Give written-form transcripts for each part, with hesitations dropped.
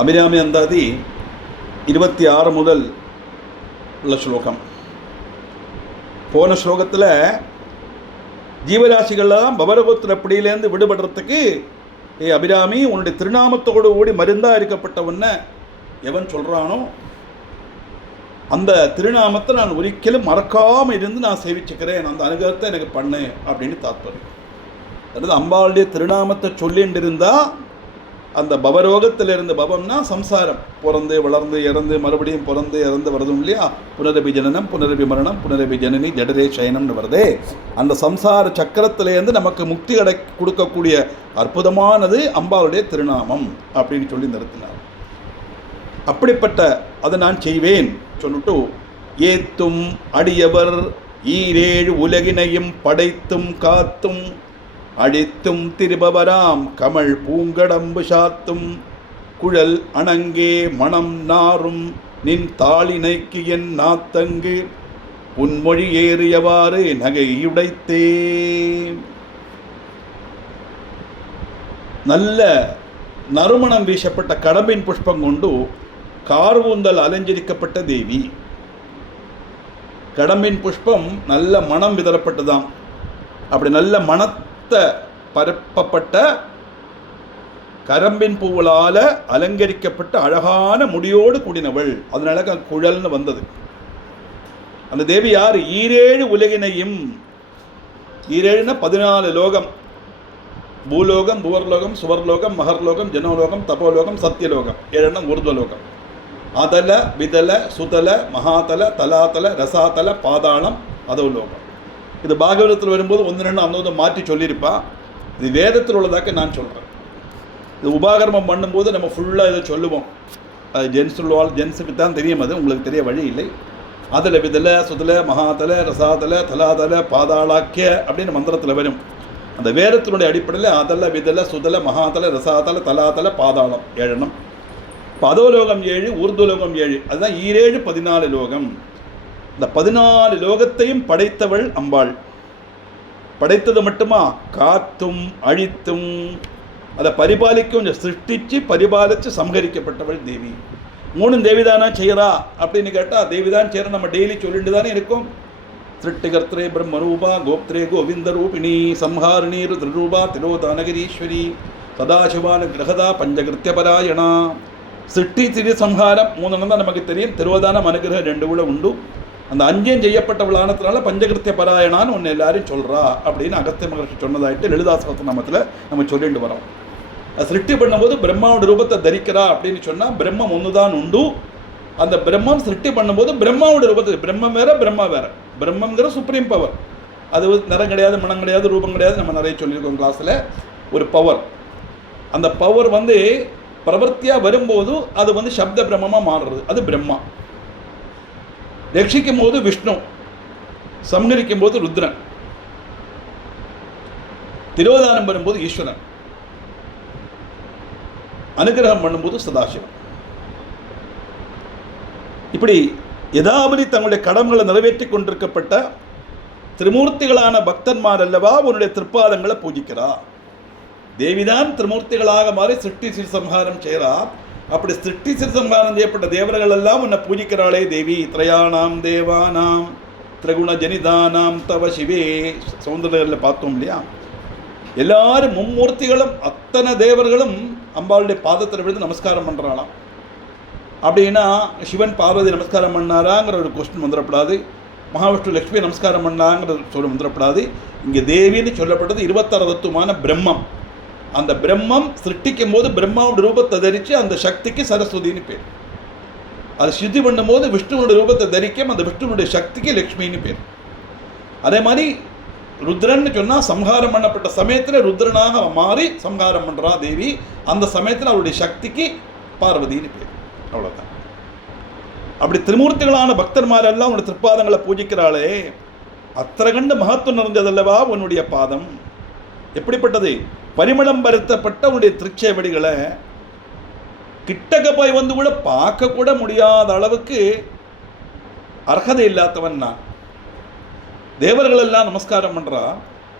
அபிராமி அந்தாதி 26 முதல் உள்ள ஸ்லோகம். போன ஸ்லோகத்தில் ஜீவராசிகள்லாம் பவரகோத்திர பிடியிலேருந்து விடுபடுறதுக்கு அபிராமி உன்னுடைய திருநாமத்தோடு ஓடி மருந்தாக இருக்கப்பட்டவன்ன எவன் சொல்கிறானோ அந்த திருநாமத்தை நான் ஒரிக்கலும் மறக்காமல் இருந்து நான் சேவிச்சுக்கிறேன், அந்த அனுகிரகத்தை எனக்கு பண்ணு அப்படின்னு தாத்பரியம். அதாவது அம்பாளுடைய திருநாமத்தை சொல்லிட்டு இருந்தால் அந்த பவரோகத்திலிருந்து, பவம்னா சம்சாரம், பிறந்து வளர்ந்து இறந்து மறுபடியும் பிறந்து இறந்து வருதும் இல்லையா, புனரபி ஜனனம் புனரபி மரணம் புனரபி ஜனனி ஜடரே சயனம்னு வருதே, அந்த சம்சார சக்கரத்திலேருந்து நமக்கு முக்தி கொடுக்கக்கூடிய அற்புதமானது அம்பாளுடைய திருநாமம் அப்படின்னு சொல்லி நிறுத்தினார். அப்படிப்பட்ட அதை நான் செய்வேன் சொல்லிட்டு, ஏத்தும் அடியவர் ஈரேழு உலகினையும் படைத்தும் காத்தும் அழித்தும் திருபவராம் கமல் பூங்கடம்பு சாத்தும் குழல் அணங்கே மணம் நாரும் நின் தாளினைக்கு என் நாத்தங்கு உன்மொழி ஏறியவாறு நகையுடைத்தே. நல்ல நறுமணம் வீசப்பட்ட கடம்பின் புஷ்பம் கொண்டு கார்வூந்தல் அலஞ்சரிக்கப்பட்ட தேவி. கடம்பின் புஷ்பம் நல்ல மனம் விதரப்பட்டதாம். அப்படி நல்ல மனத்தை பரப்பப்பட்ட கரம்பின் பூவலால் அலங்கரிக்கப்பட்ட அழகான முடியோடு கூடினவள், அதனால குழல்னு வந்தது. அந்த தேவி யார்? ஈரேழு உலகினையும், ஈரேழுனா 14 லோகம், பூலோகம் புவர்லோகம் சுவர்லோகம் மகர்லோகம் ஜனோலோகம் தபோலோகம் சத்தியலோகம், 7 ஊர்துவலோகம், அதல விதல சுதல மகாதல தலாதல ரசாதல பாதாளம் அதோலோகம். இது பாகவதத்தில் வரும்போது 1-2 அந்த மாற்றி சொல்லியிருப்பா. இது வேதத்தில் உள்ளதாக்க நான் சொல்கிறேன். இது உபாகர்மம் பண்ணும்போது நம்ம ஃபுல்லாக இதை சொல்லுவோம். அது ஜென்ஸுக்கு தான் தெரியும், அது உங்களுக்கு தெரிய வழி இல்லை. அதில் விதல சுதல மகாதல ரசாதல தலாதல பாதாளாக்கிய அப்படின்னு மந்திரத்தில் வரும். அந்த வேதத்தினுடைய அடிப்படையில் அதல விதல சுதல மகாதல ரசாதல தலாதல பாதாளம் 7. பதோலோகம் 7 ஊர்துலோகம் 7, அதுதான் ஈரேழு 14 லோகம். இந்த 14 லோகத்தையும் படைத்தவள் அம்பாள். படைத்தது மட்டுமா, காத்தும் அழித்தும் அதை பரிபாலிக்கும், சிருஷ்டிச்சு பரிபாலித்து சம்ஹரிக்கப்பட்டவள் தேவி. 3 தேவிதானா செய்கிறா அப்படின்னு கேட்டால் தேவிதான் செய்கிற நம்ம டெய்லி சொல்லிட்டு தானே இருக்கோம். சிருஷ்டிகர்த்தரே பிரம்மரூபா கோப்திரே கோவிந்த ரூபிணி சம்ஹாரிணி ருத்ரரூபா திரோதானகிரீஸ்வரி சதாசிவான கிரகதா பஞ்சகிருத்தியபராயணா. சிருஷ்டி திரு சம்ஹாரம் 3 தான் நமக்கு தெரியும். திருவதானம் அனுகிரகம் 2 கூட உண்டு. அந்த 5 செய்யப்பட்டவளானதுனால பஞ்சகிருத்திய பராயணான்னு ஒன்று எல்லாரும் சொல்கிறா அப்படின்னு அகஸ்திய மகர்ஷி சொன்னதாயிட்டு லலிதா சகஸ்ரநாமத்தில் நம்ம சொல்லிட்டு வரோம். சிருஷ்டி பண்ணும்போது பிரம்மாவோட ரூபத்தை தரிக்கிறா அப்படின்னு சொன்னால் பிரம்மம் ஒன்று தான் உண்டு. அந்த பிரம்மம் சிருஷ்டி பண்ணும்போது பிரம்மாவோட ரூபத்தை, பிரம்மம் வேற பிரம்மா வேற. பிரம்மங்கிற சுப்ரீம் பவர், அது நிறம் கிடையாது மனம் கிடையாது ரூபம் கிடையாது, நம்ம நிறைய சொல்லியிருக்கோம் கிளாஸில். ஒரு பவர், அந்த பவர் பிரவர்த்தியாக வரும்போது அது சப்த பிரம்மமாக மாறுறது, அது பிரம்மா. ரட்சிக்கும் போது விஷ்ணு, சம்ஹரிக்கும் போது ருத்ரன், திரோதானம் வரும்போது ஈஸ்வரன், அனுகிரகம் பண்ணும்போது சதாசிவன். இப்படி யதாபதி தங்களுடைய கடமைகளை நிறைவேற்றி கொண்டிருக்கப்பட்ட திருமூர்த்திகளான பக்தன்மார் அல்லவா உன்னுடைய திருப்பாதங்களை பூஜிக்கிறா. தேவிதான் திருமூர்த்திகளாக மாறி சிருஷ்டி சிறுசம்ஹாரம் செய்கிறா. அப்படி சிருஷ்டி சிறுசம்ஹாரம் செய்யப்பட்ட தேவர்கள் எல்லாம் உன்னை பூஜிக்கிறாளே தேவி. திரையானாம் தேவானாம் திரிகுண ஜனிதானாம் தவ சிவே. சௌந்தரர்களில் பார்த்தோம் இல்லையா, எல்லாரும் மும்மூர்த்திகளும் அத்தனை தேவர்களும் அம்பாளுடைய பாதத்தில் விழுந்து நமஸ்காரம் பண்ணுறாளாம். அப்படின்னா சிவன் பார்வதி நமஸ்காரம் பண்ணாராங்கிற ஒரு கொஸ்டின் வந்துடப்படாது. மகாவிஷ்ணு லக்ஷ்மி நமஸ்காரம் பண்ணாங்கிற சொல்ல வந்துடப்படாது. இங்கே தேவின்னு சொல்லப்பட்டது 26 தத்துவமான பிரம்மம். அந்த பிரம்மம் சிருஷ்டிக்கும் போது பிரம்மாவோட ரூபத்தை தரித்து அந்த சக்திக்கு சரஸ்வதினு பேர். அது சித்தி பண்ணும்போது விஷ்ணுவோட ரூபத்தை தரிக்கும், அந்த விஷ்ணுனுடைய சக்திக்கு லக்ஷ்மின்னு பேர். அதே மாதிரி ருத்ரன்னு சொன்னால் சம்ஹாரம் பண்ணப்பட்ட சமயத்தில் ருத்ரனாக மாறி சம்ஹாரம் பண்ணுறா தேவி. அந்த சமயத்தில் அவருடைய சக்திக்கு பார்வதினு பேர். அவ்வளோதான். அப்படி திருமூர்த்திகளான பக்தர்மாரெல்லாம் உன்னுடைய திருப்பாதங்களை பூஜிக்கிறாளே, அத்தனை கண்டு மகத்துவம் நிறைஞ்சதல்லவா உன்னுடைய பாதம். எப்படிப்பட்டது? பரிமளம் பருத்தப்பட்ட உன்னுடைய திருச்சேவடிகளை கிட்டக்க போய் கூட பார்க்க கூட முடியாத அளவுக்கு அர்ஹதை இல்லாதவன் நான். தேவர்கள் எல்லாம் நமஸ்காரம் பண்ணுறா,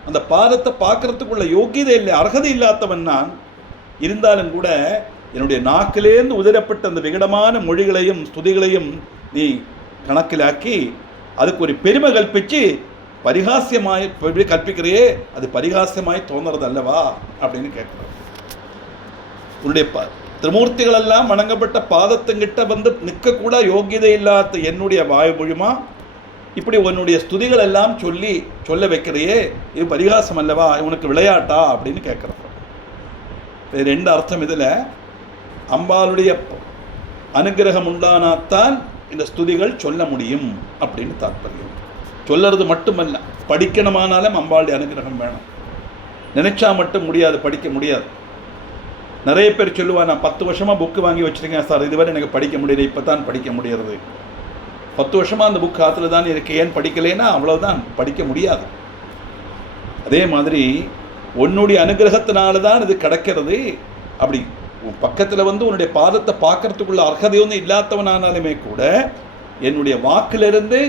அந்த பாதத்தை பார்க்கறதுக்குள்ள யோகியதை இல்லை, அர்ஹதை இல்லாதவன் நான். இருந்தாலும் கூட என்னுடைய நாக்கிலேருந்து உதிரப்பட்ட அந்த விகடமான மொழிகளையும் ஸ்துதிகளையும் நீ கணக்கிலாக்கி அதுக்கு ஒரு பெருமை கல்பிச்சு பரிகாசியமாய் கற்பிக்கிறையே, அது பரிகாசியமாய் தோன்றது அல்லவா அப்படின்னு கேட்குறோம். உன்னுடைய திருமூர்த்திகளெல்லாம் வணங்கப்பட்ட பாதத்துங்கிட்ட வந்து நிற்கக்கூட யோகியதை இல்லாத என்னுடைய வாய் மொழிமா இப்படி உன்னுடைய ஸ்துதிகள் எல்லாம் சொல்ல வைக்கிறையே, இது பரிகாசம் அல்லவா, உனக்கு விளையாட்டா அப்படின்னு கேட்குறோம். ரெண்டு அர்த்தம் இதில். அம்பாளுடைய அனுகிரகம் உண்டானாத்தான் இந்த ஸ்துதிகள் சொல்ல முடியும் அப்படின்னு தாற்பயம். சொல்லறது மட்டுமல்ல, படிக்கணுமானாலும் அம்பாளுடைய அனுகிரகம் வேணும். நினைச்சா மட்டும் முடியாது, படிக்க முடியாது. நிறைய பேர் சொல்லுவா, நான் 10 வருஷமாக புக்கு வாங்கி வச்சுருக்கேன் சார், இதுவரை எனக்கு படிக்க முடியல, இப்போ தான் படிக்க முடியறது. 10 வருஷமாக அந்த புக் காற்றுல தான் இருக்கு, ஏன் படிக்கலைன்னா அவ்வளோதான், படிக்க முடியாது. அதே மாதிரி உன்னுடைய அனுகிரகத்தினால தான் இது கிடைக்கிறது. அப்படி பக்கத்தில் வந்து உன்னுடைய பாதத்தை பார்க்கறதுக்குள்ள அர்ஹதை ஒன்று இல்லாதவனானாலுமே கூட என்னுடைய வாக்கிலிருந்து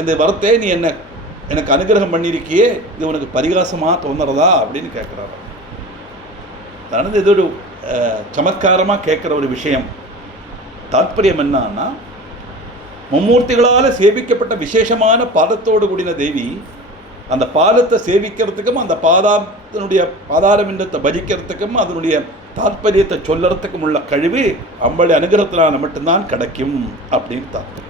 இந்த வரத்தை நீ எனக்கு அனுகிரகம் பண்ணியிருக்கியே, இது உனக்கு பரிகாசமாக தோணுறதா அப்படின்னு கேட்குறாரு. அதாவது இது ஒரு சமத்காரமாக கேட்குற ஒரு விஷயம். தாற்பயம் என்னன்னா, மும்மூர்த்திகளால் சேவிக்கப்பட்ட விசேஷமான பாதத்தோடு கூடின தேவி, அந்த பாதத்தை சேவிக்கிறதுக்கும் அந்த பாதாரவிந்தத்தை பஜிக்கிறதுக்கும் அதனுடைய தாற்பயத்தை சொல்லறதுக்கும் உள்ள கழிவு அம்பளை அனுகிரகத்தினால மட்டும்தான் கிடைக்கும் அப்படின்னு தாற்பயம்.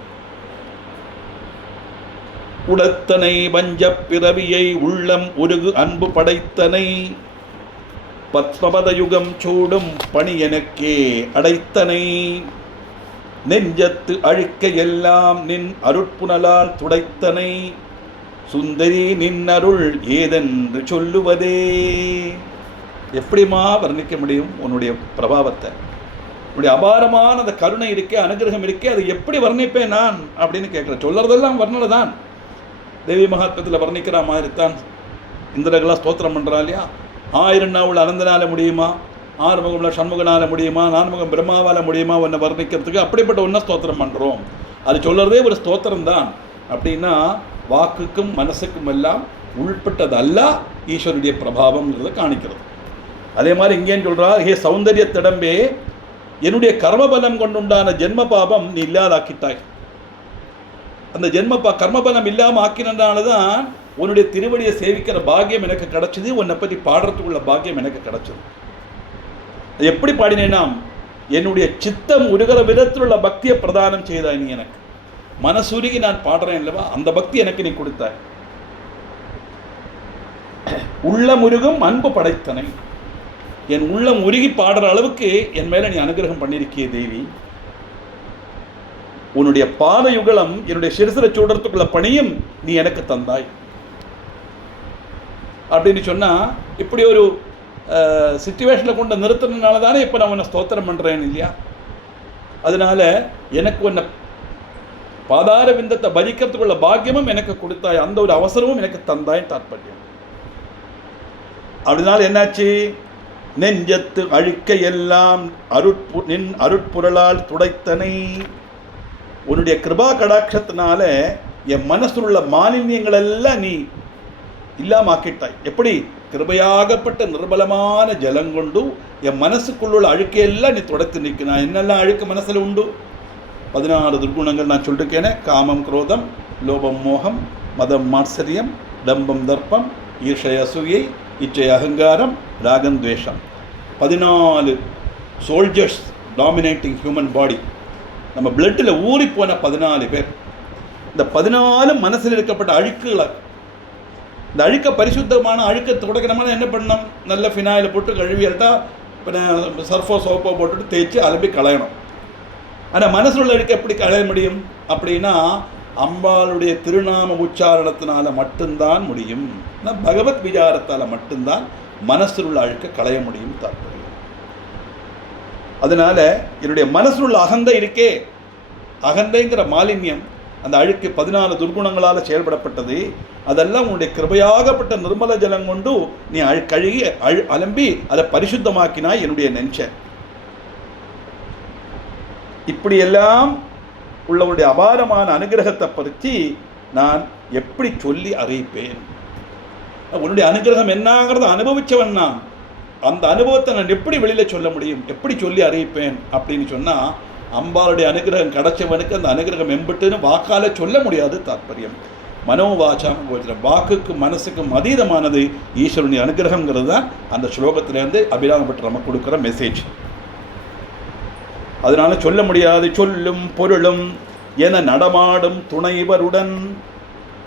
உடத்தனை வஞ்ச பிறவியை உள்ளம் உருகு அன்பு படைத்தனை பத்மபத யுகம் சூடும் பணி எனக்கே அடைத்தனை நெஞ்சத்து அழுக்க எல்லாம் நின் அருட்புணலால் துடைத்தனை சுந்தரி நின் அருள் ஏதென்று சொல்லுவதே. எப்படிமா வர்ணிக்க முடியும் உன்னுடைய பிரபாவத்தை? உன்னுடைய அபாரமான அந்த கருணை இருக்கே, அனுகிரகம் இருக்கே, அதை எப்படி வர்ணிப்பேன் நான் அப்படின்னு கேட்குறேன். சொல்லறதெல்லாம் வர்ணனை தான். தேவி மகாத்மத்தில் வர்ணிக்கிற மாதிரி தான் இந்திரகெல்லாம் ஸ்தோத்திரம் பண்ணுறா இல்லையா? 1000 நாள் அனந்தனால முடியுமா, 6 முகம்ல சண்முகனால முடியுமா, 4 முகம் பிரம்மாவால் முடியுமா உன்னை வர்ணிக்கிறதுக்கு? அப்படிப்பட்ட ஒன்றை ஸ்தோத்திரம் பண்ணுறோம். அது சொல்லறதே ஒரு ஸ்தோத்திரம் தான். அப்படின்னா வாக்குக்கும் மனசுக்கும் எல்லாம் உள்பட்டது அல்ல ஈஸ்வருடைய பிரபாவம்ங்கிறத காணிக்கிறது. அதே மாதிரி இங்கேன்னு சொல்கிறார், ஹே சௌந்தரியத்திடம்பே, என்னுடைய கர்மபலம் கொண்டுண்டான ஜென்ம பாபம் நீ இல்லாதாக்கிட்டாய். அந்த கர்மபலம் இல்லாமல் ஆக்கினால தான் உன்னுடைய திருவடியை சேவிக்கிற பாக்கியம் எனக்கு கிடைச்சது, உன்னை பற்றி பாடுறதுக்குள்ள பாக்கியம் எனக்கு கிடைச்சது. எப்படி பாடினேன்னா, என்னுடைய சித்தம் உருகிற விதத்தில் உள்ள பக்தியை பிரதானம் செய்தாய் நீ எனக்கு. மனசுருகி நான் பாடுறேன் இல்லவா, அந்த பக்தி எனக்கு நீ கொடுத்தாய். உள்ளம் உருகும் அன்பு படைத்தனை, என் உள்ளம் உருகி பாடுற அளவுக்கு என் மேல நீ அனுகிரகம் பண்ணியிருக்கிய தேவி. உன்னுடைய பாத யுகலம் என்னுடைய சிறுசிற சூடுறதுக்குள்ள பணியும் நீ எனக்கு தந்தாய் அப்படின்னு சொன்னா, இப்படி ஒரு சிச்சுவேஷனில் கொண்டு நிறுத்தினால தானே இப்போ நான் உன்னை ஸ்தோத்திரம் பண்ணுறேன் இல்லையா? அதனால எனக்கு உன்னை பாதார விந்தத்தை பஜிக்கிறதுக்குள்ள பாக்கியமும் எனக்கு கொடுத்தாய், அந்த ஒரு அவசரமும் எனக்கு தந்தாய் தாற்பயம். அப்படினால என்னாச்சு? நெஞ்சத்து அழுக்க எல்லாம் நின் அருட்புரலால் துடைத்தனை. உன்னுடைய கிருபா கடாட்சத்தினால என் மனசில் உள்ள மாலின்யங்கள் எல்லாம் நீ இல்லாமாக்கிட்டாய். எப்படி? கிருபையாகப்பட்ட நிர்மலமான ஜலங்கொண்டு என் மனசுக்குள்ள அழுக்கையெல்லாம் நீ தொடத்து நிற்கிறாய். என்னெல்லாம் அழுக்கு மனசில் உண்டு? 14 துர்குணங்கள் நான் சொல்லிருக்கேனே. காமம், குரோதம், லோபம், மோகம், மதம், மாத்சரியம், டம்பம், தர்ப்பம், ஈர்ஷை, அசூயை, இச்சை, அகங்காரம், ராகம், துவேஷம். 14 சோல்ஜர்ஸ் டாமினேட்டிங் ஹியூமன் பாடி. நம்ம பிளட்டில் ஊறி போன 14 பேர். இந்த 14 மனசில் இருக்கப்பட்ட அழுக்குகளை, இந்த அழுக்க பரிசுத்தமான அழுக்க தொடக்கணும்னா என்ன பண்ணணும்? நல்ல ஃபினாயில் போட்டு கழுவியல்ட்டா, இப்போ சர்ஃபோ சோப்போ போட்டுட்டு தேய்ச்சி அலம்பி களையணும். ஆனால் மனசில் உள்ள அழுக்க எப்படி களைய முடியும் அப்படின்னா, அம்பாளுடைய திருநாம உச்சாரணத்தினால மட்டும்தான் முடியும். பகவத் விசாரத்தால் மட்டும்தான் மனசில் உள்ள அழுக்க களைய முடியும் தாற்பயம். அதனால என்னுடைய மனசில் உள்ள அகந்தை இருக்கே, அகந்தைங்கிற மாலின்யம், அந்த அழுக்கு 14 துர்குணங்களால் செயல்படப்பட்டது. அதெல்லாம் உன்னுடைய கிருபையாகப்பட்ட நிர்மல ஜலம் கொண்டு நீ கழுகி அலம்பி அதை பரிசுத்தமாக்கினாய் என்னுடைய நெஞ்ச. இப்படியெல்லாம் உள்ளவருடைய அபாரமான அனுகிரகத்தை பற்றி நான் எப்படி சொல்லி அறிவிப்பேன்? உன்னுடைய அனுகிரகம் என்னாகிறத அனுபவிச்சவன் நான். அந்த அனுபவத்தை நான் எப்படி வெளியில் சொல்ல முடியும், எப்படி சொல்லி அறிவிப்பேன் அப்படின்னு சொன்னால், அம்பாளுடைய அனுகிரகம் கிடைச்சவனுக்கு அந்த அனுகிரகம் எம்பிட்டுன்னு வாக்கால் சொல்ல முடியாது. தாற்பயம் மனோவாச்சாம கோச்சரம், வாக்குக்கு மனசுக்கும் அதீதமானது ஈஸ்வரனுடைய அனுகிரகங்கிறது தான் அந்த ஸ்லோகத்திலேருந்து அபிராமப்பட்டு நமக்கு கொடுக்குற மெசேஜ். அதனால சொல்ல முடியாது. சொல்லும் பொருளும் என நடமாடும் துணைவருடன்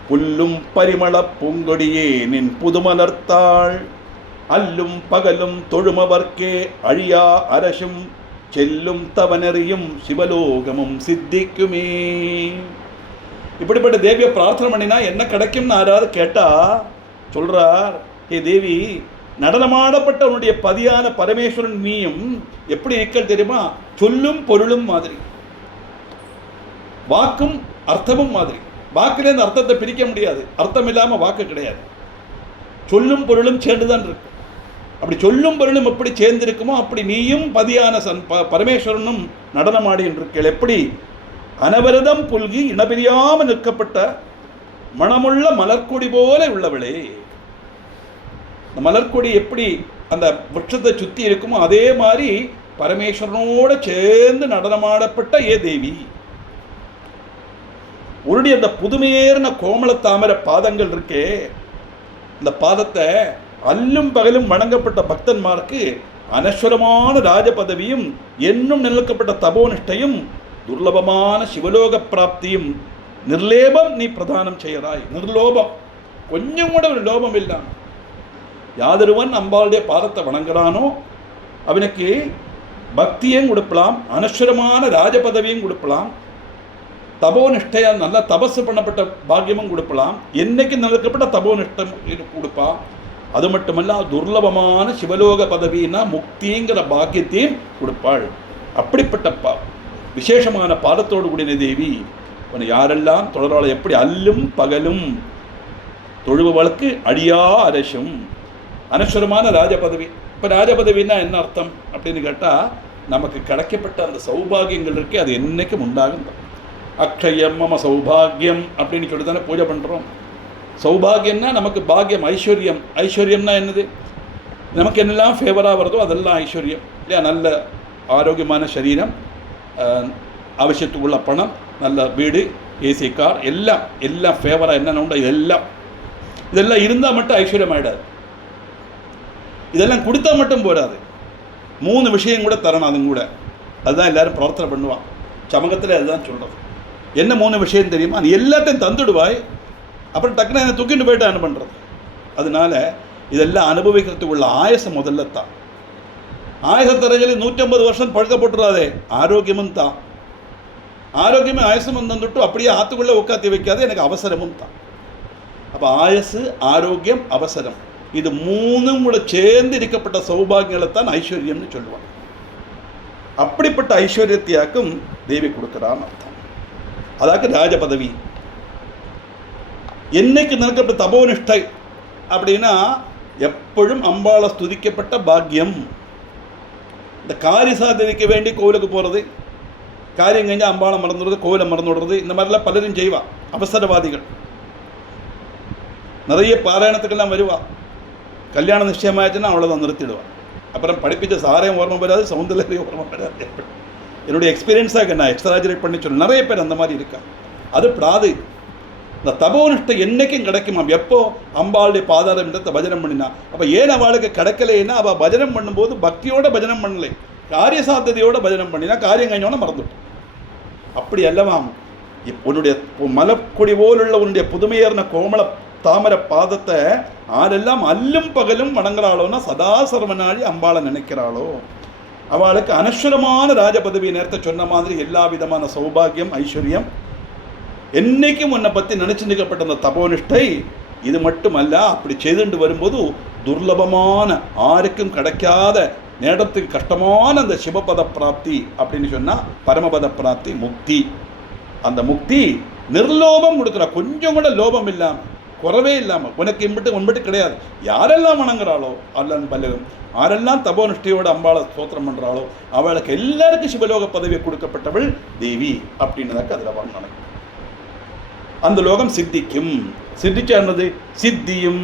புல்லும் பரிமள பூங்கொடியே நின் புதுமலர்த்தாள் அல்லும் பகலும் தொழுமவர்க்கே அழியா அரசும் செல்லும் தவனறியும் சிவலோகமும் சித்திக்குமே. இப்படிப்பட்ட தேவியை பிரார்த்தனை பண்ணினா என்ன கிடைக்கும்னு யாராவது கேட்டா சொல்றார், ஏ தேவி, நடனமாடப்பட்ட உன்னுடைய பதியான பரமேஸ்வரன் நீயும் எப்படி இருக்கல் தெரியுமா? சொல்லும் பொருளும் மாதிரி, வாக்கும் அர்த்தமும் மாதிரி. வாக்குலேருந்து அர்த்தத்தை பிரிக்க முடியாது, அர்த்தம் இல்லாம வாக்கு கிடையாது. சொல்லும் பொருளும் சேர்ந்துதான் இருக்கு. அப்படி சொல்லும் பொருளும் எப்படி சேர்ந்திருக்குமோ அப்படி நீயும் பதியான பரமேஸ்வரனும் நடனமாடி இருக்கீள். எப்படி அனவரதம் புல்கி இனபிரியாமல் நிற்கப்பட்ட மணமுள்ள மலர்கொடி போல உள்ளவளே. இந்த மலர்கொடி எப்படி அந்த விருட்சத்தை சுற்றி இருக்குமோ அதே மாதிரி பரமேஸ்வரனோட சேர்ந்து நடனமாடப்பட்ட ஏ தேவி, உருடைய அந்த புதுமையேறின கோமல தாமரை பாதங்கள் இருக்கே, இந்த பாதத்தை அல்லும் பகலும் வணங்கப்பட்ட பக்தன்மாருக்கு அனஸ்வரமான ராஜ பதவியும் என்னும் நிலக்கப்பட்ட தபோனிஷ்டையும் துர்லபமான சிவலோக பிராப்தியும் நிர்லேபம் நீ பிரதானம் செய்யறாய். நிர்லோபம், கொஞ்சம் கூட ஒரு லோபம் இல்லாம யாதொருவன் அம்பாளுடைய பாதத்தை வணங்குறானோ அவனுக்கு பக்தியும் கொடுக்கலாம், அனஸ்வரமான ராஜ பதவியும் கொடுக்கலாம், தபோனிஷ்டையா நல்லா தபசு பண்ணப்பட்ட பாக்கியமும் கொடுக்கலாம், என்னைக்கு நடக்கப்பட்ட தபோனிஷ்டம் கொடுப்பான். அது மட்டுமல்ல துர்லபமான சிவலோக பதவினா முக்திங்கிற பாக்கியத்தையும் கொடுப்பாள். அப்படிப்பட்ட விசேஷமான பாதத்தோடு கூடிய தேவி உன்னை யாரெல்லாம் தொடராள எப்படி அல்லும் பகலும் தொழுபவளுக்கு அடியா அரசும் அனஸ்வரமான ராஜபதவி. இப்போ ராஜபதவின்னா என்ன அர்த்தம் அப்படின்னு கேட்டால், நமக்கு கிடைக்கப்பட்ட அந்த சௌபாகியங்கள் இருக்கே அது என்னைக்கும் உண்டாகும். அக்ஷயம் மம சௌபாகியம் அப்படின்னு சொல்லி தானே பூஜை பண்ணுறோம். சௌபாகியம்னா நமக்கு பாக்கியம், ஐஸ்வர்யம். ஐஸ்வர்யம்னா என்னது? நமக்கு என்னெல்லாம் ஃபேவராக வருதோ அதெல்லாம் ஐஸ்வர்யம் இல்லையா? நல்ல ஆரோக்கியமான சரீரம், அவசியத்துக்குள்ள பணம், நல்ல வீடு, ஏசி கார், எல்லாம் ஃபேவராக என்னென்ன உண்டோ இதெல்லாம் இருந்தால் மட்டும் ஐஸ்வர்யம் ஆகிடாது. இதெல்லாம் கொடுத்தா மட்டும் போராது, 3 விஷயம் கூட தரணும். அதுங்க கூட அதுதான் எல்லாரும் பிரார்த்தனை பண்ணுவான். சமகத்தில் அதுதான் சொல்கிறது. என்ன 3 விஷயம் தெரியுமா? நீ எல்லாத்தையும் தந்துடுவாய், அப்புறம் டக்குன்னு என்னை தூக்கிட்டு போயிட்டு என்ன பண்ணுறது? அதனால இதெல்லாம் அனுபவிக்கிறதுக்குள்ள ஆயசம் முதல்ல தான். ஆயசத்தரையில் 150 வருஷம் பழக்க போட்டுறாதே, ஆரோக்கியமும் தான். ஆரோக்கியமே ஆயசமும் தந்துட்டு அப்படியே ஆற்றுக்குள்ளே உட்காத்தி வைக்காது, எனக்கு அவசரமும் தான். அப்போ ஆயசு, ஆரோக்கியம், அவசரம், இது 3 கூட சேர்ந்து இருக்கப்பட்ட சௌபாகியங்களை தான் ஐஸ்வர்யம்னு சொல்லுவாங்க. அப்படிப்பட்ட ஐஸ்வர்யத்தையாக்கும் தேவி கொடுக்குறான்னு அர்த்தம். அதாக்கு ராஜ பதவி. என்னைக்கு நடக்கப்பட்ட தபோனிஷ்டை அப்படின்னா எப்பொழுதும் அம்பாளை ஸ்துதிக்கப்பட்ட பாக்கியம். இந்த காரிய சாதனைக்கு வேண்டி கோவிலுக்கு போகிறது, காரியம் கழிஞ்சா அம்பாளை மறந்துடுறது, கோவிலை மறந்துடுறது, இந்த மாதிரிலாம் பலரும் செய்வா. அவசரவாதிகள் நிறைய பாராயணத்துக்கெல்லாம் வருவா. கல்யாணம் நிச்சயமாச்சுன்னா அவ்வளோதான் நிறுத்திடுவான். அப்புறம் படிப்பிச்ச சாரையும் ஓர்மை வராது, சௌந்தர்யம் ஓர்மை வராது. என்னுடைய எக்ஸ்பீரியன்ஸாக நான் எக்ஸ்ட்ராஜரேட் பண்ணி சொல்ல, நிறைய பேர் அந்த மாதிரி இருக்கா. அது பிராது. இந்த தபோனிஷ்டை என்றைக்கும் கிடைக்குமா? எப்போ அம்பாளுடைய பாதாரம் இடத்தை பஜனம் பண்ணினா. அப்போ ஏன் அவளுக்கு கிடைக்கலைன்னா, அவள் பஜனம் பண்ணும்போது பக்தியோட பஜனம் பண்ணலை, காரிய சாத்தியதையோட பஜனம் பண்ணினா காரியம் கழிஞ்சோட மறந்துட்டோம். அப்படி அல்லவாம். உன்னுடைய மலக்கொடி போலுள்ள உன்னுடைய புதுமையேறின கோமல தாமரை பாதத்தை ஆரெல்லாம் அல்லும் பகலும் வணங்குறாளோன்னா சதா சர்வநாளி அம்பாளை நினைக்கிறாளோ அவளுக்கு அனஸ்வரமான ராஜபதவி. நேரத்தை சொன்ன மாதிரி எல்லா விதமான சௌபாகியம், ஐஸ்வர்யம், என்னைக்கும் உன்னை பற்றி நினைச்சு நிற்கப்பட்ட அந்த தபோனிஷ்டை. இது மட்டுமல்ல, அப்படி செய்துண்டு வரும்போது துர்லபமான, ஆருக்கும் கிடைக்காத, நேரத்துக்கு கஷ்டமான அந்த சிவபத பிராப்தி அப்படின்னு சொன்னால் பரமபத பிராப்தி, முக்தி. அந்த முக்தி நிர்லோபம் கொடுக்குறா, கொஞ்சம் கூட லோபம் இல்லாமல், குறவே இல்லாமல். உனக்கு உன்பிட்டு கிடையாது. யாரெல்லாம் வணங்குறாளோ அல்லன் பலரும், யாரெல்லாம் தபோனிஷ்டையோடு அம்பாளை ஸ்தோத்திரம் பண்ணுறாளோ அவளுக்கு எல்லாருக்கும் சிவலோக பதவியை கொடுக்கப்பட்டவள் தேவி அப்படின்னதாக்க அதில் வர்ணனை. அந்த லோகம் சித்திக்கும். சித்திச்சானது சித்தியும்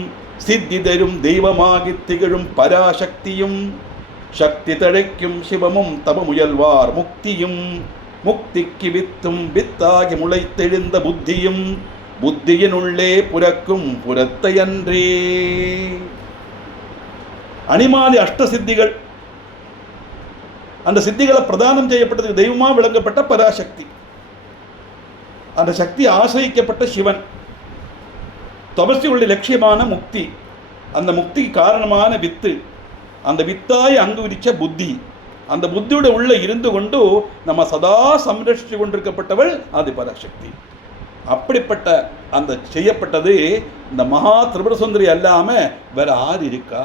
சித்தி தரும் தெய்வமாகி திகழும் பராசக்தியும் சக்தி தழைக்கும் சிவமும் தவமுயல்வார் முக்தியும் முக்திக்கு வித்தும் வித்தாகி முளைத்தெழுந்த புத்தியும் புத்தியினுள்ளே புறக்கும் புறத்தையன்றே. அனிமாதி அஷ்டசித்திகள், அந்த சித்திகளை பிரதானம் செய்யப்பட்டது தெய்வமாக விளங்கப்பட்ட பராசக்தி, அந்த சக்தி ஆசிரிக்கப்பட்ட சிவன், தபஸ்வியுடைய லட்சியமான முக்தி, அந்த முக்திக்கு காரணமான வித்து, அந்த வித்தாய் அங்கு விரிச்ச புத்தி, அந்த புத்தியோட உள்ள இருந்து கொண்டு நம்ம சதா சம்ரட்சித்து கொண்டிருக்கப்பட்டவள் ஆதி பராசக்தி. அப்படிப்பட்ட அந்த செய்யப்பட்டது இந்த மகா திரிபுர சுந்தரி அல்லாம வேற ஆறு இருக்கா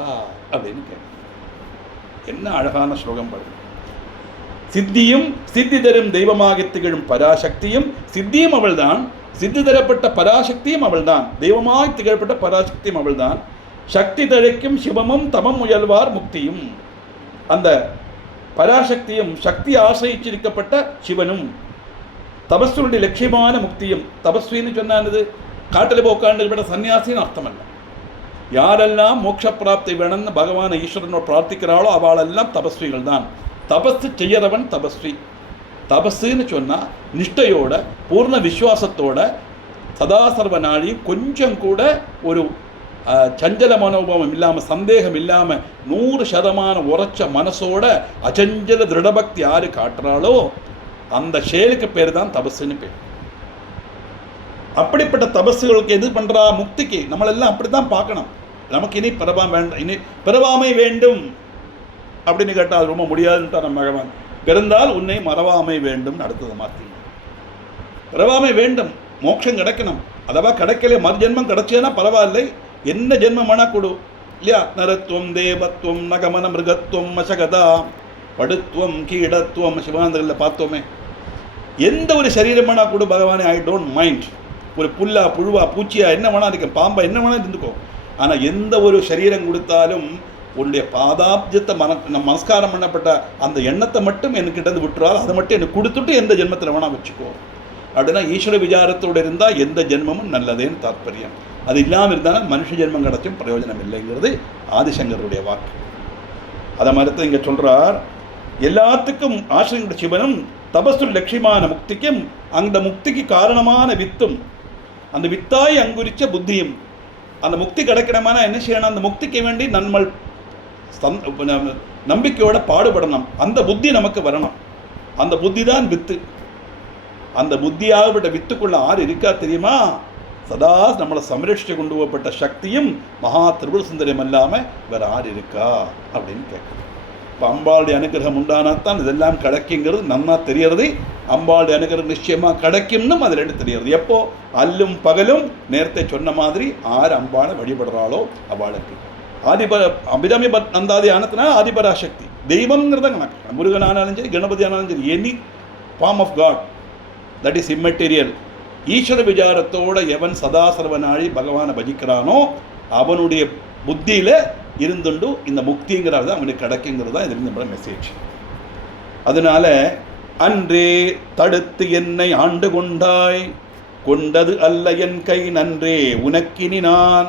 அப்படின்னு கேட்க. என்ன அழகான ஸ்லோகம் பாருங்க. சித்தியும் சித்தி தரும் தெய்வமாக திகழும் பராசக்தியும், சித்தியும் அவள்தான், சித்தி தரப்பட்ட பராசக்தியும் அவள்தான், தெய்வமாக திகழப்பட்ட பராசக்தியும் அவள்தான், சக்தி தழைக்கும் சிவமும் தமம் முயல்வார் முக்தியும், அந்த பராசக்தியும் சக்தி ஆசிரிச்சிருக்கப்பட்ட சிவனும் தபஸ்வியுடைய லட்சியமான முக்தியும். தபஸ்வின்னு சொன்னானது காட்டில் உட்காந்துப்பட்ட சன்னியாசின்னு அர்த்தம் அல்ல. யாரெல்லாம் மோட்ச பிராப்தி வேணும்னு பகவான் ஈஸ்வரனோட பிரார்த்திக்கிறாளோ அவளெல்லாம் தபஸ்விகள் தான். தபஸ் செய்யறவன் தபஸ்வி. தபஸ்ன்னு சொன்னால் நிஷ்டையோட பூர்ண விஸ்வாசத்தோட சதாசர்வ நாளி கொஞ்சம் கூட ஒரு சஞ்சல மனோபாவம் இல்லாமல், சந்தேகம் இல்லாமல் 100% உரைச்ச மனசோட அச்சஞ்சல திருடபக்தி யாரு காட்டுறாளோ அந்த செயலுக்கு பேர் தான் தபஸ்ன்னு பேர். அப்படிப்பட்ட தபஸ்களுக்கு எது பண்றா? முக்திக்கு. நம்மளெல்லாம் அப்படித்தான் பார்க்கணும். நமக்கு இனி பிறவா வேண்டாம், இனி பிறவாமை வேண்டும் அப்படின்னு கேட்டால் அது ரொம்ப முடியாதுன்ட்டா நம்ம பகவான். பிறந்தால் உன்னை மறவாமை வேண்டும் அடுத்தது மாற்றி. பிறவாமை வேண்டும், மோட்சம் கிடைக்கணும். அதவா கிடைக்கல, மறுஜென்மம் கிடைச்சேன்னா பரவாயில்லை, என்ன ஜென்மமானா கொடு இல்லையா? நரத்துவம் தேவத்துவம் நகமன மிருகத்துவம் மசகதா படுத்துவம் கீடத்துவம் சிவானந்தங்களில் பார்த்தோமே. எந்த ஒரு சரீரமானா கூட பகவானே, ஐ டோன்ட் மைண்ட். ஒரு புல்லா புழுவா பூச்சியா என்ன வேணா இருக்கு, பாம்பா என்ன வேணா இருந்துக்கோ. ஆனால் எந்த ஒரு சரீரம் கொடுத்தாலும் உன்னுடைய பாதாப்ஜத்தை நமஸ்காரம் பண்ணப்பட்ட அந்த எண்ணத்தை மட்டும் என்கிட்ட விட்டுறால் அதை மட்டும் எனக்கு கொடுத்துட்டு எந்த ஜென்மத்தில் வேணா வச்சுக்கோ அப்படின்னா ஈஸ்வர விசாரத்தோடு இருந்தால் எந்த ஜென்மமும் நல்லதேன்னு தாற்பயம். அது இல்லாமல் இருந்தாலும் மனுஷ ஜென்மம் கிடைச்சும் பிரயோஜனம் இல்லைங்கிறது ஆதிசங்கருடைய வாக்கு. அதை மாதிரி இங்கே சொல்கிறார், எல்லாத்துக்கும் ஆசிரியர் சிவனும் தபசு லட்சியமான முக்திக்கும் அந்த முக்திக்கு காரணமான வித்தும் அந்த வித்தாய் அங்குரிச்ச புத்தியும். அந்த முக்தி கிடைக்கணுமானா என்ன செய்யணும்? அந்த முக்திக்கு வேண்டி நம்ம நம்பிக்கையோட பாடுபடணும். அந்த புத்தி நமக்கு வரணும். அந்த புத்தி தான் வித்து. அந்த புத்தியாகப்பட்ட வித்துக்குள்ள ஆறு இருக்கா தெரியுமா? சதா நம்மளை சம்ரட்சித்து கொண்டு போகப்பட்ட சக்தியும் மகா திரிபுர சுந்தரியம் இல்லாமல் வேற ஆறு இருக்கா அப்படின்னு கேட்குறேன். இப்போ அம்பாளுடைய அனுகிரகம் உண்டானாத்தான் இதெல்லாம் கிடைக்குங்கிறது நன்னா தெரியறது. அம்பாளுடைய அனுகிரகம் நிச்சயமாக கிடைக்கும்னு அதில் எடுத்து தெரியறது. எப்போ? அல்லும் பகலும் நேரத்தை சொன்ன மாதிரி ஆறு அம்பாளை வழிபடுறாளோ அவளுக்கு அபிராமி நந்தாதி ஆனத்தினா ஆதிபராசக்தி தெய்வம்ங்கிறத கணக்கு. முருகன் ஆனாலும் சரி, கணபதி ஆனாலும் சரி, any form of god that is immaterial. ஈஸ்வர விசாரத்தோட எவன் சதாசர்வனாழி பகவானை பஜிக்கிறானோ அவனுடைய புத்தியில் இருந்துண்டு இந்த முக்திங்கிறது அவனுக்கு கிடைக்குங்கிறது தான் இதில் நம்மளோட மெசேஜ். அதனால அன்றே தடுத்து என்னை ஆண்டு கொண்டாய், கொண்டது அல்ல என் கை நன்றே உனக்கினி நான்,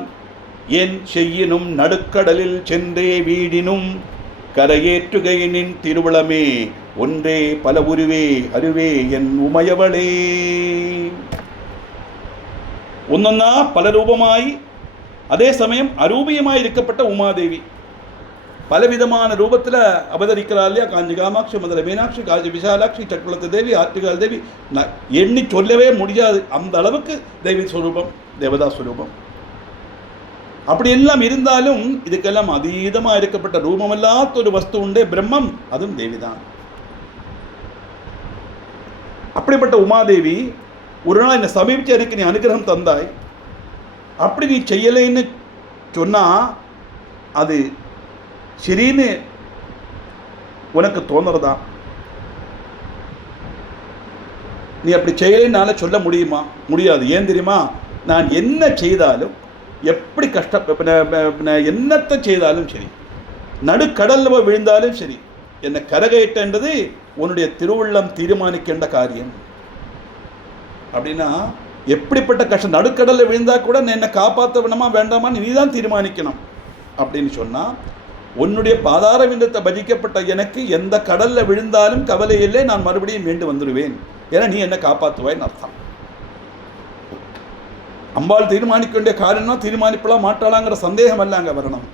என் செய்யினும் நடுக்கடலில் சென்றே வீடினும் கரையேற்றுகையினின் திருவுளமே ஒன்றே பல உருவே அருவே என் உமையவளே. ஒன்னொன்னா பல ரூபமாய் அதே சமயம் அரூபியமாய் இருக்கப்பட்ட உமாதேவி பலவிதமான ரூபத்தில் அவதரிக்கிறாள் இல்லையா? காஞ்சி காமாட்சி, மதுரை மீனாட்சி, காஞ்சி விசாலாட்சி, சக்குளத்து தேவி, ஆற்றுகால் தேவி, எண்ணி சொல்லவே முடியாது அந்த அளவுக்கு தேவி ஸ்வரூபம், தேவதா ஸ்வரூபம். அப்படி எல்லாம் இருந்தாலும் இதுக்கெல்லாம் அதீதமாக இருக்கப்பட்ட ரூபமில்லாத ஒரு வஸ்து உண்டே பிரம்மம், அதுவும் தேவிதான். அப்படிப்பட்ட உமாதேவி ஒரு நாள் என்னை சமீபிச்சு எனக்கு நீ அனுகிரகம் தந்தாய், அப்படி நீ செய்யலைன்னு சொன்னால் அது சரின்னு உனக்கு தோணுறதா? நீ அப்படி செய்யலைன்னால சொல்ல முடியுமா? முடியாது. ஏன் தெரியுமா? நான் என்ன செய்தாலும், எப்படி என்னத்தை செய்தாலும் சரி, நடுக்கடலில் போய் விழுந்தாலும் சரி, என்னை கரகயிட்டது உன்னுடைய திருவுள்ளம் தீர்மானிக்கின்ற காரியம். அப்படின்னா எப்படிப்பட்ட கஷ்டம், நடுக்கடலில் விழுந்தால் கூட என்னை காப்பாற்ற வேணுமா வேண்டாமான்னு நீ தான் தீர்மானிக்கணும் அப்படின்னு சொன்னால், உன்னுடைய பாதார விந்தத்தை பஜிக்கப்பட்ட எனக்கு எந்த கடலில் விழுந்தாலும் கவலை இல்லை, நான் மறுபடியும் மீண்டு வந்துடுவேன், ஏன்னா நீ என்னை காப்பாற்றுவாய்ன்னு அர்த்தம். அம்பாள் தீர்மானிக்க வேண்டிய காரியம்னா தீர்மானிப்பலாம் மாட்டாளாங்கிற சந்தேகம் அல்ல அங்கே வரணும்.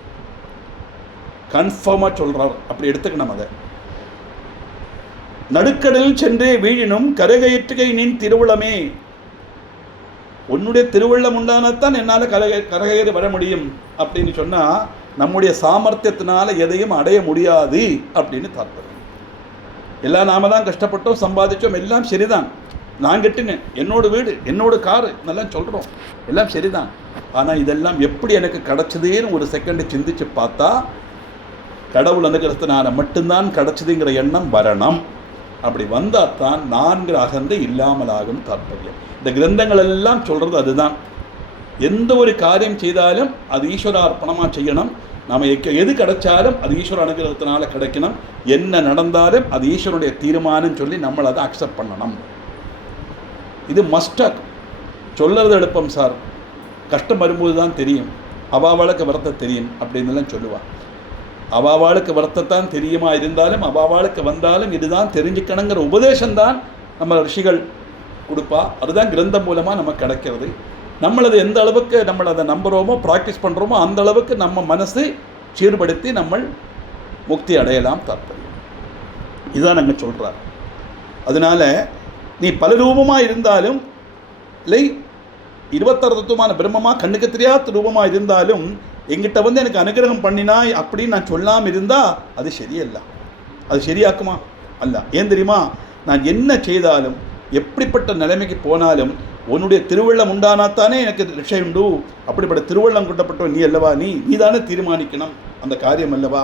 கன்ஃபார்மாக சொல்கிறார், அப்படி எடுத்துக்கணும். அதை நடுக்கடலில் சென்றே வீழினும் கரகையற்றுகை நின் திருவுளமே, உன்னுடைய திருவுள்ளம் உண்டானத்தான் என்னால் கரகையேறி வர முடியும் அப்படின்னு சொன்னால், நம்முடைய சாமர்த்தியத்தினால எதையும் அடைய முடியாது அப்படின்னு தாற்பயம். எல்லாம் நாம தான் கஷ்டப்பட்டோம், சம்பாதிச்சோம், எல்லாம் சரிதான். நான் கட்டினேன், என்னோட வீடு, என்னோட காரு, நல்லா சொல்கிறோம், எல்லாம் சரிதான். ஆனால் இதெல்லாம் எப்படி எனக்கு கிடச்சிதுன்னு ஒரு செகண்டு சிந்திச்சு பார்த்தா, கடவுள் அனுகிரகத்தினால மட்டும்தான் கிடச்சிதுங்கிற எண்ணம் வரணும். அப்படி வந்தால் தான் நான்கிற அகந்தை இல்லாமலாகும் தாற்பயம். இந்த கிரந்தங்கள் எல்லாம் சொல்கிறது அதுதான். எந்த ஒரு காரியம் செய்தாலும் அது ஈஸ்வரார்ப்பணமாக செய்யணும். நாம் எது கிடைச்சாலும் அது ஈஸ்வர அனுகிரகத்தினால கிடைக்கணும். என்ன நடந்தாலும் அது ஈஸ்வரனுடைய தீர்மானம் சொல்லி நம்மளை அதை அக்செப்ட் பண்ணணும். இது மஸ்டாக சொல்லுறது எழுப்பம் சார், கஷ்டம் வரும்போது தான் தெரியும், அவாவாளுக்கு வருத்த தெரியும் அப்படின்னுலாம் சொல்லுவாள். அவாவாளுக்கு வருத்தத்தான் தெரியுமா இருந்தாலும் அவாவாளுக்கு வந்தாலும் இதுதான் தெரிஞ்சுக்கணுங்கிற உபதேசம்தான் நம்ம ரிஷிகள் கொடுப்பா. அதுதான் கிரந்தம் மூலமாக நமக்கு கிடைக்கிறது. நம்மளது எந்த அளவுக்கு நம்மளை அதை நம்புகிறோமோ, ப்ராக்டிஸ் பண்ணுறோமோ, அந்த அளவுக்கு நம்ம மனசை சீர்படுத்தி நம்ம முக்தி அடையலாம் தாற்பயம். இதுதான் நாங்கள் சொல்கிறார். அதனால் நீ பல ரூபமாக இருந்தாலும், இல்லை 26 தத்துவமான பிரம்மமாக கண்ணுக்கு தெரியாத ரூபமாக இருந்தாலும், எங்கிட்ட வந்து எனக்கு அனுகிரகம் பண்ணினாய் அப்படின்னு நான் சொல்லாமல் இருந்தால் அது சரியல்ல. அது சரியாக்குமா? அல்ல. ஏன் தெரியுமா? நான் என்ன செய்தாலும், எப்படிப்பட்ட நிலைமைக்கு போனாலும், உன்னுடைய திருவள்ளம் உண்டானாத்தானே எனக்கு ரிஷை உண்டு. அப்படிப்பட்ட திருவள்ளம் கொண்டப்பட்டவன் நீ அல்லவா, நீ தானே தீர்மானிக்கணும் அந்த காரியம் அல்லவா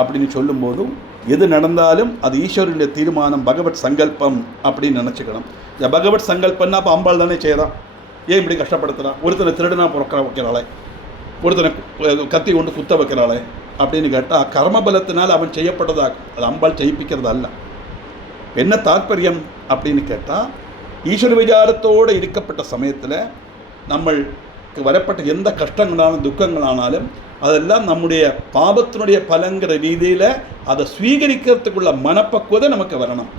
அப்படின்னு சொல்லும்போதும், எது நடந்தாலும் அது ஈஸ்வரனுடைய தீர்மானம், பகவத் சங்கல்பம் அப்படின்னு நினச்சிக்கணும். இந்த பகவத் சங்கல்பம்னா அப்போ அம்பாள் தானே செய்கிறான். ஏன் இப்படி கஷ்டப்படுத்துகிறான்? ஒருத்தனை திருடனா பிறக்க வைக்கிறாளே, ஒருத்தனை கத்தி கொண்டு குத்த வைக்கிறாளே அப்படின்னு கேட்டால், கர்மபலத்தினால் அவன் செய்யப்பட்டதாக, அது அம்பாள் செய்யிப்பிக்கிறது அல்ல. என்ன தாற்பயம் அப்படின்னு கேட்டால், ஈஸ்வர விசாரத்தோடு இருக்கப்பட்ட சமயத்தில் நம்மளுக்கு வரப்பட்ட எந்த கஷ்டங்களான துக்கங்களானாலும் அதெல்லாம் நம்முடைய பாபத்தினுடைய பலங்கிற ரீதியில் அதை ஸ்வீகரிக்கிறதுக்குள்ள மனப்பக்குவதை நமக்கு வரணும்.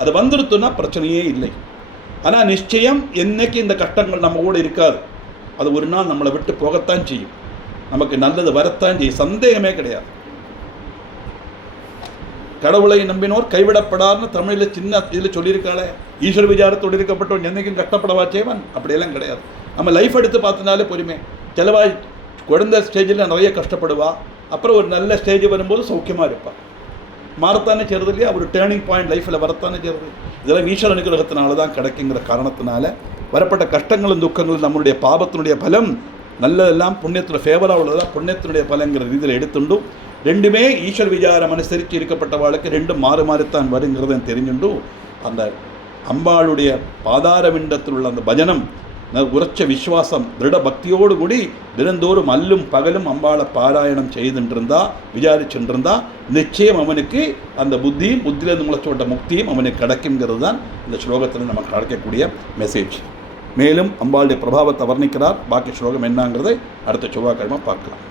அது வந்துடுத்துன்னா பிரச்சனையே இல்லை. ஆனால் நிச்சயம் என்னைக்கு இந்த கஷ்டங்கள் நம்ம கூட இருக்காது. அது ஒரு நாள் நம்மளை விட்டு போகத்தான் செய்யும், நமக்கு நல்லது வரத்தான் செய்யும், சந்தேகமே கிடையாது. கடவுளை நம்பினோர் கைவிடப்படார்னு தமிழில் சின்ன இதில் சொல்லியிருக்காளே, ஈஸ்வர விசாரத்தோடு இருக்கப்பட்டவன் என்னைக்கும் கஷ்டப்படவா செய்வன்? அப்படியெல்லாம் கிடையாது. நம்ம லைஃப் எடுத்து பார்த்தனாலே பொறுமை. சிலவாய் குழந்தை ஸ்டேஜில் நிறைய கஷ்டப்படுவா, அப்புறம் ஒரு நல்ல ஸ்டேஜ் வரும்போது சௌக்கியமாக இருப்பாள். மாறத்தானே செய்கிறது இல்லையா? ஒரு டேர்னிங் பாயிண்ட் லைஃப்பில் வரத்தானே செய்கிறது. இதெல்லாம் ஈஸ்வர அனுகிரகத்தினால தான் கிடைக்குங்கிற காரணத்தினால வரப்பட்ட கஷ்டங்களும் துக்கங்களும் நம்மளுடைய பாபத்தினுடைய பலம், நல்லதெல்லாம் புண்ணியத்தில் ஃபேவராக உள்ளதெல்லாம் புண்ணியத்தினுடைய பலங்கிற ரீதியில் எடுத்துண்டும், ரெண்டுமே ஈஸ்வர விசாரம் அனுசரித்து இருக்கப்பட்டவாளுக்கு ரெண்டும் மாறு மாறித்தான் வருங்கிறத தெரிஞ்சுண்டு, அந்த அம்பாளுடைய பாதார விண்டத்தில் உள்ள அந்த பஜனம், உரச்ச விஸ்வாசம், திருட பக்தியோடு கூடி தினந்தோறும் அல்லும் பகலும் அம்பாளை பாராயணம் செய்துன்றிருந்தா, விசாரிச்சுருந்தா, நிச்சயம் அவனுக்கு அந்த புத்தியும் புத்தியிலிருந்து முளைச்சோட்ட முக்தியும் அவனுக்கு கிடைக்குங்கிறது தான் இந்த ஸ்லோகத்தில் நமக்கு கிடைக்கக்கூடிய மெசேஜ். மேலும் அம்பாளுடைய பிரபாவத்தை வர்ணிக்கிறார். பாக்கி ஸ்லோகம் என்னங்கிறதை அடுத்த செவ்வாய்க்கிழமை பார்க்கலாம்.